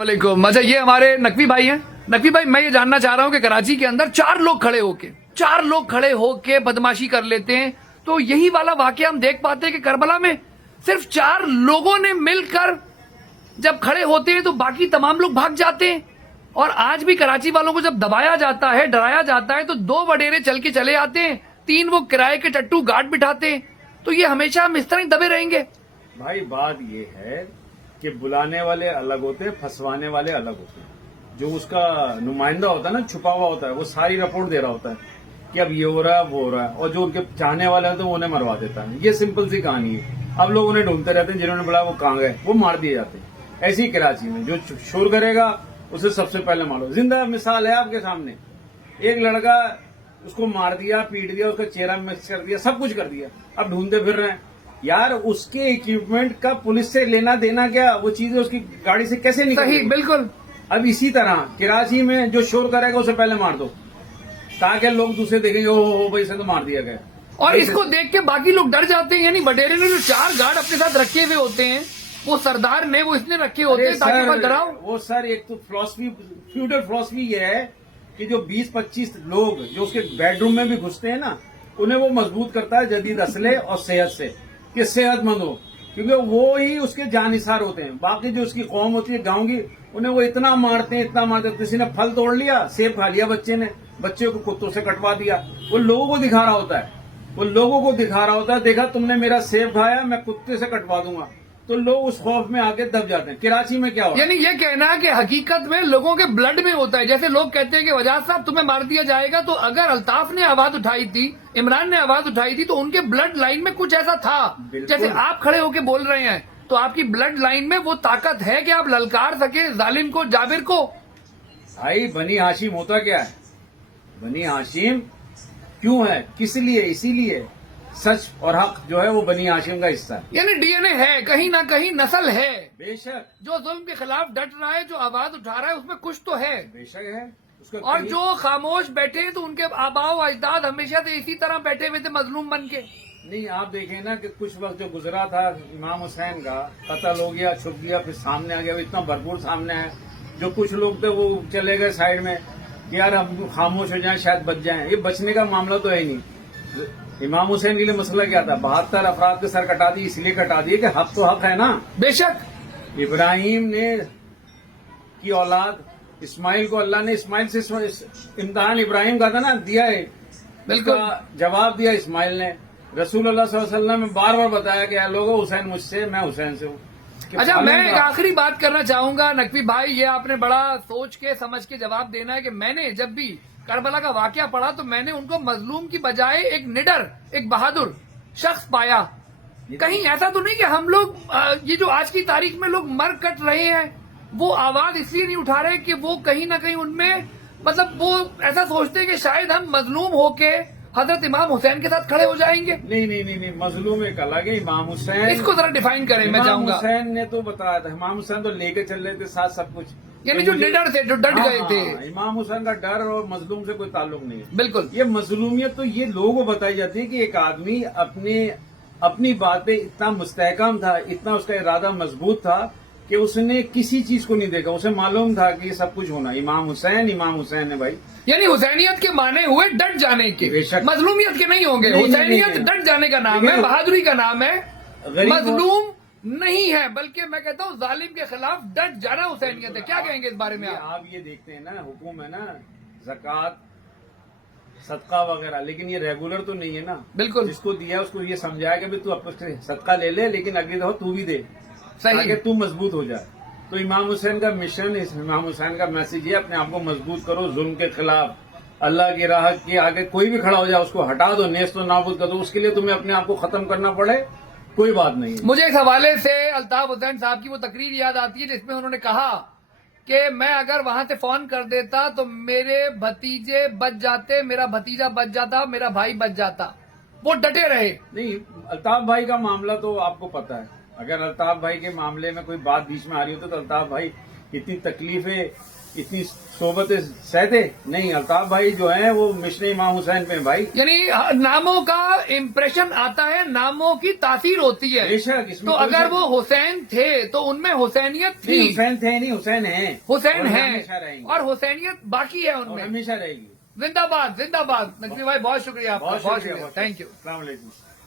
वालेकुम। अच्छा, ये हमारे नकवी भाई हैं। नकवी भाई, मैं ये जानना चाह रहा हूँ कि कराची के अंदर चार लोग खड़े होके बदमाशी कर लेते हैं, तो यही वाला वाकया हम देख पाते हैं कि करबला में सिर्फ चार लोगों ने मिलकर जब खड़े होते हैं तो बाकी तमाम लोग भाग जाते हैं। और आज भी कराची वालों को जब दबाया जाता है, डराया जाता है, तो दो वडेरे चल के चले आते हैं, तीन वो किराए के टट्टू गार्ड बिठाते हैं। तो ये हमेशा हम इस तरह ही दबे रहेंगे। भाई बात ये है कि बुलाने वाले अलग होते हैं, फंसवाने वाले अलग होते हैं। जो उसका नुमाइंदा होता है ना, छुपा हुआ होता है, वो सारी रिपोर्ट दे रहा होता है कि अब ये हो रहा है, वो हो रहा है, और जो उनके चाहने वाले होते हैं वो उन्हें मरवा देता है। ये सिंपल सी कहानी है। अब लोग उन्हें ढूंढते रहते हैं, जिन्होंने बुलाया वो कहाँ गए, वो मार दिए जाते हैं। ऐसी ही कराची में जो शोर करेगा उसे सबसे पहले मारो। जिंदा मिसाल है आपके सामने, एक लड़का, उसको मार दिया, पीट दिया, उसका चेहरा मिक्स कर दिया, सब कुछ कर दिया, अब ढूंढते फिर रहे हैं। यार उसके इक्विपमेंट का पुलिस से लेना देना क्या, वो चीजें उसकी गाड़ी से कैसे निकल सही, बिल्कुल। अब इसी तरह कराची में जो शोर करेगा उसे पहले मार दो, ताकि लोग दूसरे देखेंगे ओ भाई इसे तो मार दिया गया। और इसको देख के बाकी लोग डर जाते हैं। यानी वडेरे ने जो चार गार्ड अपने साथ रखे हुए होते हैं, वो सरदार ने वो इसने रखे होते हैं ताकि बस डराओ। वो सर एक तो फिलॉसफी, फ्यूडल फिलॉसफी ये है कि जो 20-25 लोग जो उसके बेडरूम में भी घुसते हैं ना, उन्हें वो मजबूत करता है जदीद असले और सेहत से, कि सेहतमंद हो, क्योंकि वो ही उसके जानिसार होते हैं। बाकी जो उसकी कौम होती है गांव की, उन्हें वो इतना मारते हैं, इतना मारते हैं। किसी ने फल तोड़ लिया, सेब खा लिया बच्चे ने, बच्चे को कुत्तों से कटवा दिया। वो लोगों को दिखा रहा होता है, देखा तुमने मेरा सेब खाया, मैं कुत्ते से कटवा दूंगा। तो लोग उस खौफ में आके दब जाते हैं। कराची में क्या हो, यानी ये कहना है कि हकीकत में लोगों के ब्लड में होता है। जैसे लोग कहते हैं कि वजाद साहब तुम्हें मार दिया जाएगा, तो अगर अल्ताफ ने आवाज उठाई थी, इमरान ने आवाज उठाई थी, तो उनके ब्लड लाइन में कुछ ऐसा था। जैसे आप खड़े होके बोल रहे हैं, तो आपकी ब्लड लाइन में वो ताकत है कि आप ललकार सके जालिम को, जाबिर को। भाई बनी हाशिम होता क्या है, बनी हाशिम क्यों है, किस लिए, इसीलिए सच और हक जो है वो बनी हाशिम का हिस्सा है। यानी डीएनए है, कहीं ना कहीं नस्ल है। बेशक जो जुल्म के खिलाफ डट रहा है, जो आवाज उठा रहा है, उसमें कुछ तो है। बेशक है उसका। और जो खामोश बैठे हैं, तो उनके आबाओ अजदाद हमेशा से इसी तरह बैठे हुए थे, मजलूम बन के। नहीं, आप देखें ना कि कुछ वक्त जो गुजरा था इमाम हुसैन का, कत्ल हो गया, छुप गया, फिर सामने आ गया, इतना भरपूर सामने है। जो कुछ लोग थे वो चले गए साइड में कि यार हम खामोश हो जाएं, शायद बच जाएं। ये बचने का मामला तो है ही नहीं। इमाम हुसैन के लिए मसला क्या था, 72 अफराद के सर कटा दिए, इसलिए कटा दिए कि हक तो हक है ना। बेशक इब्राहिम ने की औलाद इस्माइल को अल्लाह ने इस्माइल से इम्तिहान इब्राहिम का था ना, दिया है, बिल्कुल जवाब दिया इस्माइल ने। रसूल अल्लाह सल्लल्लाहु अलैहि वसल्लम ने बार बार बताया कि लोगों हुसैन मुझसे, मैं हुसैन से हूँ। अच्छा, मैं एक आखिरी बात करना चाहूंगा नकवी भाई, ये आपने बड़ा सोच के समझ के जवाब देना है कि मैंने जब भी करबला का वाकया पढ़ा, तो मैंने उनको मजलूम की बजाय एक निडर, एक बहादुर शख्स पाया। कहीं ऐसा तो नहीं कि हम लोग ये जो आज की तारीख में लोग मर कट रहे हैं, वो आवाज इसलिए नहीं उठा रहे कि वो कहीं ना कहीं उनमें, मतलब वो ऐसा सोचते हैं कि शायद हम मजलूम होके हजरत इमाम हुसैन के साथ खड़े हो जाएंगे। नहीं, मजलूम एक अलग है, इमाम हुसैन। इसको जरा डिफाइन करें, मैं चाहूंगा। इमाम हुसैन ने तो बताया था, इमाम हुसैन तो लेके चल रहे थे साथ सब कुछ, यानी जो निडर थे, जो डट गए थे। इमाम हुसैन का डर और मजलूम से कोई ताल्लुक नहीं है। बिल्कुल। ये मजलूमियत तो ये लोगों को बताई जाती है कि एक आदमी अपनी बात पे इतना मुस्तहकम था, इतना उसका इरादा मजबूत था कि उसने किसी चीज को नहीं देखा। उसे मालूम था कि ये सब कुछ होना। इमाम हुसैन है भाई। यानी हुसैनियत के माने हुए डट जाने के, मजलूमियत के नहीं होंगे। हुसैनियत डट जाने का नाम है, बहादुरी का नाम है, मजलूम नहीं है। बल्कि मैं कहता हूँ जालिम के खिलाफ डट जाना हुसैनियत है। क्या कहेंगे इस बारे में आप ये देखते हैं ना, हुक्म है ना ज़कात, सदका वगैरह, लेकिन ये रेगुलर तो नहीं है ना। बिल्कुल। जिसको दिया उसको ये समझाया कि भाई तू अपने सदका ले ले, लेकिन अगली दफा तू भी दे, सही, ताकि तू मजबूत हो जाए। तो इमाम हुसैन का मिशन, इमाम हुसैन का मैसेज है, अपने आप को मजबूत करो जुल्म के खिलाफ। अल्लाह की राह के आगे कोई भी खड़ा हो जाए उसको हटा दो, नेस्त तो नाबूद कर दो। उसके लिए तुम्हें अपने आप को खत्म करना पड़े, कोई बात नहीं। मुझे इस हवाले से अल्ताफ हुसैन साहब की वो तकरीर याद आती है जिसमें उन्होंने कहा कि मैं अगर वहां से फोन कर देता तो मेरे भतीजे बच जाते, मेरा भतीजा बच जाता, मेरा भाई बच जाता। वो डटे रहे। नहीं, अल्ताफ भाई का मामला तो आपको पता है। अगर अल्ताफ भाई के मामले में कोई बात बीच में आ रही होती तो अल्ताफ भाई इतनी तकलीफें इतनी सोबतें सहते नहीं। अल्ताफ भाई जो हैं वो मिशन इमाम हुसैन पे हैं भाई। यानी नामों का इम्प्रेशन आता है, नामों की तासीर होती है। बेशक, इसमें तो कोई अगर शक वो हुसैन थे तो उनमें हुसैनियत नहीं, थी। हुसैन थे नहीं, हुसैन हैं, हुसैन और है हमेशा रहेंगे, और हुसैनियत बाकी है और उनमें। हमेशा रहेगी। जिंदाबाद जिंदाबाद। नकवी भाई बहुत शुक्रिया आपका, बहुत शुक्रिया, थैंक यू। अस्सलाम वालेकुम।